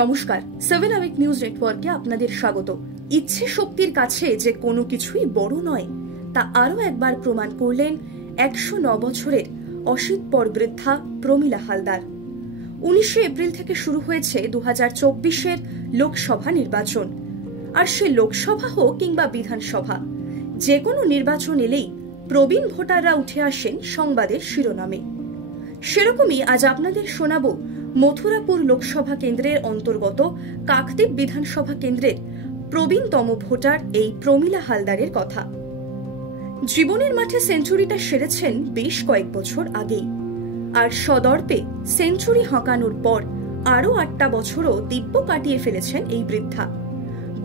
নমস্কার, 7 hour news নেটওয়ার্কে আপনাদের স্বাগত। ইচ্ছে শক্তির কাছে যে কোনো কিছুই বড় নয় তা আরও একবার প্রমাণ করলেন 109 বছরের অশীতপর বৃদ্ধা প্রমীলা হালদার। 19 এপ্রিল থেকে শুরু হয়েছে 2024-এর লোকসভা নির্বাচন। আর সে লোকসভা হোক কিংবা বিধানসভা, যে কোনো নির্বাচন এলেই প্রবীণ ভোটাররা উঠে আসেন সংবাদের শিরোনামে। সেরকমই আজ আপনাদের শোনাবো মথুরাপুর লোকসভা কেন্দ্রের অন্তর্গত কাকদ্বীপ বিধানসভা কেন্দ্রের প্রবীণতম ভোটার এই প্রমীলা হালদারের কথা। জীবনের মাঠে সেঞ্চুরিটা সেরেছেন বেশ কয়েক বছর আগেই, আর সদর্পে সেঞ্চুরি হাঁকানোর পর আরও 8টা বছরও দিব্য কাটিয়ে ফেলেছেন এই বৃদ্ধা।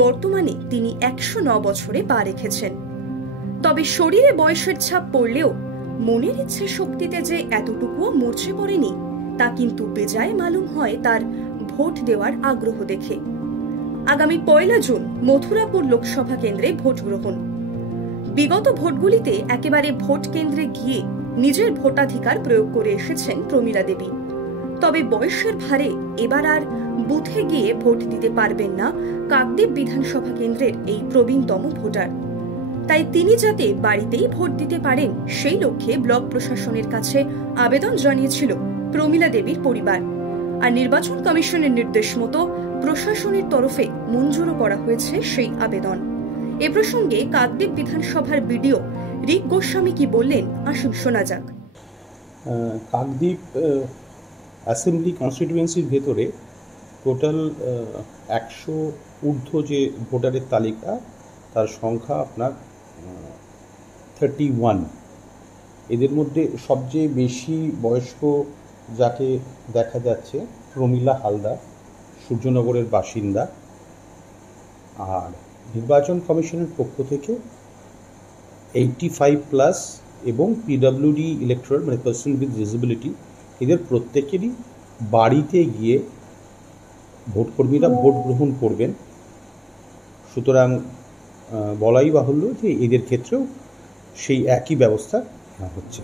বর্তমানে তিনি 109 বছরে পা রেখেছেন। তবে শরীরে বয়সের ছাপ পড়লেও মনের ইচ্ছে শক্তিতে যে এতটুকুও মরচে পড়েনি তা কিন্তু বেজায় মালুম হয় তার ভোট দেওয়ার আগ্রহ দেখে। আগামী 1 জুন মথুরাপুর লোকসভা কেন্দ্রে ভোট গ্রহণ। বিগত ভোটগুলিতে একেবারে ভোট কেন্দ্রে গিয়ে নিজের ভোটাধিকার প্রয়োগ করে এসেছেন প্রমীলা দেবী। তবে বয়সের ভারে এবার আর বুথে গিয়ে ভোট দিতে পারবেন না কাকদ্বীপ বিধানসভা কেন্দ্রের এই প্রবীণতম ভোটার। তাই তিনি যাতে বাড়িতেই ভোট দিতে পারেন সেই লক্ষ্যে ব্লক প্রশাসনের কাছে আবেদন জানিয়েছিল প্রমীলা দেবীর পরিবার। আর নির্বাচন কমিশনের নির্দেশ মতো প্রশাসনের তরফে মঞ্জুরও করা হয়েছে সেই আবেদন। এ প্রসঙ্গে কাকদ্বীপ বিধানসভার বিডিও রিক গোস্বামী কি বললেন আসুন শোনা যাক। কাকদ্বীপ অ্যাসেম্বলি কনস্টিটিউয়েন্সির ভেতরে টোটাল 100 ঊর্ধ্ব যে ভোটারের তালিকা তার সংখ্যা আপনার 31। এদের মধ্যে সবচেয়ে বেশি বয়স্ক যাকে দেখা যাচ্ছে প্রমীলা হালদার, সূর্যনগরের বাসিন্দা। আর নির্বাচন কমিশনের পক্ষ থেকে 85+ এবং পিডব্লিউডি ইলেকট্রাল মানে পার্সন উইথ ডিসেবিলিটি এদের প্রত্যেকেরই বাড়িতে গিয়ে ভোটকর্মীরা ভোট গ্রহণ করবেন। সুতরাং বলাই বাহুল্য যে এদের ক্ষেত্রেও সেই একই ব্যবস্থা হচ্ছে।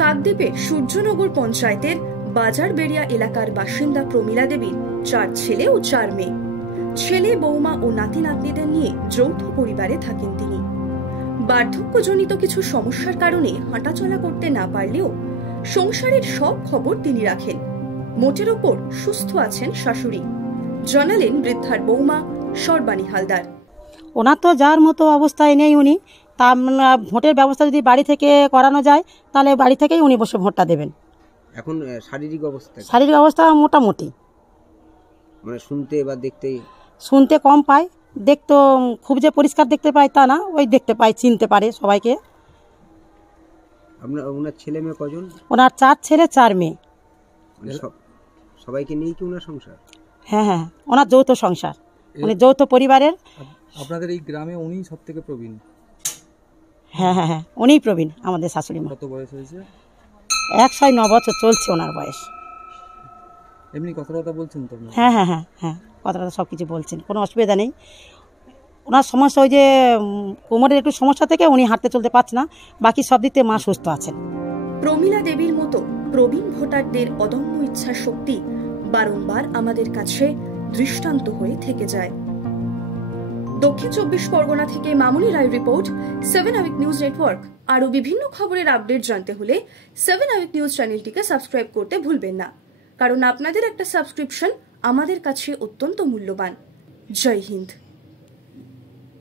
কাকদ্বীপের সূর্যনগর পঞ্চায়েতের বাজারবেড়িয়া এলাকার বাসিন্দা প্রমীলা দেবীর 4 ছেলে ও 4 মেয়ে। ছেলে, বৌমা ও নাতি নাতনিদের নিয়ে যৌথ পরিবারে থাকেন তিনি। বার্ধক্যজনিত কিছু সমস্যার কারণে হাঁটাচলা করতে না পারলেও সংসারের সব খবর তিনি রাখেন। মোটের ওপর সুস্থ আছেন শাশুড়ি, জানালেন বৃদ্ধার বৌমা সর্বাণী হালদার। ওনার তো যার মতো অবস্থায় নেই, উনি তা ভোটের ব্যবস্থা যদি বাড়ি থেকে করানো যায় তাহলে বাড়ি থেকেই উনি বসে ভোটটা দেবেন। এখন শারীরিক অবস্থা মোটামুটি, মানে শুনতে বা শুনতে কম পায়, দেখতে খুব যে পরিষ্কার দেখতে পায় তা না, ওই দেখতে পায়, চিনতে পারে সবাইকে। ওনার ছেলে মেয়ে কজন? ওনার 4 ছেলে 4 মেয়ে। সবাইকে নিয়ে কি ওনার সংসার? হ্যাঁ, ওনার যৌথ সংসার, উনি যৌথ পরিবারের। আপনাদের এই গ্রামে উনি সবথেকে প্রবীণ? হ্যাঁ, উনিই প্রবীণ আমাদের শাশুড়ি মা। কত বয়স হয়েছে? 109 বছর চলছে ওনার বয়স। এমনি কথা বলছেন তো? হ্যাঁ, কথা সব কিছু বলছেন, কোনো অসুবিধা নেই। ওনার সমস্যা ওই যে কোমরের একটু সমস্যা থেকে উনি হাঁটতে চলতে পারছে না, বাকি সব দিক থেকে মা সুস্থ আছেন। প্রমীলা দেবীর মতো প্রবীণ ভোটারদের অদম্য ইচ্ছা শক্তি বারংবার আমাদের কাছে দৃষ্টান্ত হয়ে থেকে যায়। দক্ষিণ 24 পরগনা থেকে মামুনি রায় রিপোর্ট, 7 আওয়ার নিউজ নেটওয়ার্ক। আরও বিভিন্ন খবরের আপডেট জানতে হলে 7 আওয়ার নিউজ চ্যানেলটিকে সাবস্ক্রাইব করতে ভুলবেন না, কারণ আপনাদের একটা সাবস্ক্রিপশন আমাদের কাছে অত্যন্ত মূল্যবান। জয় হিন্দ।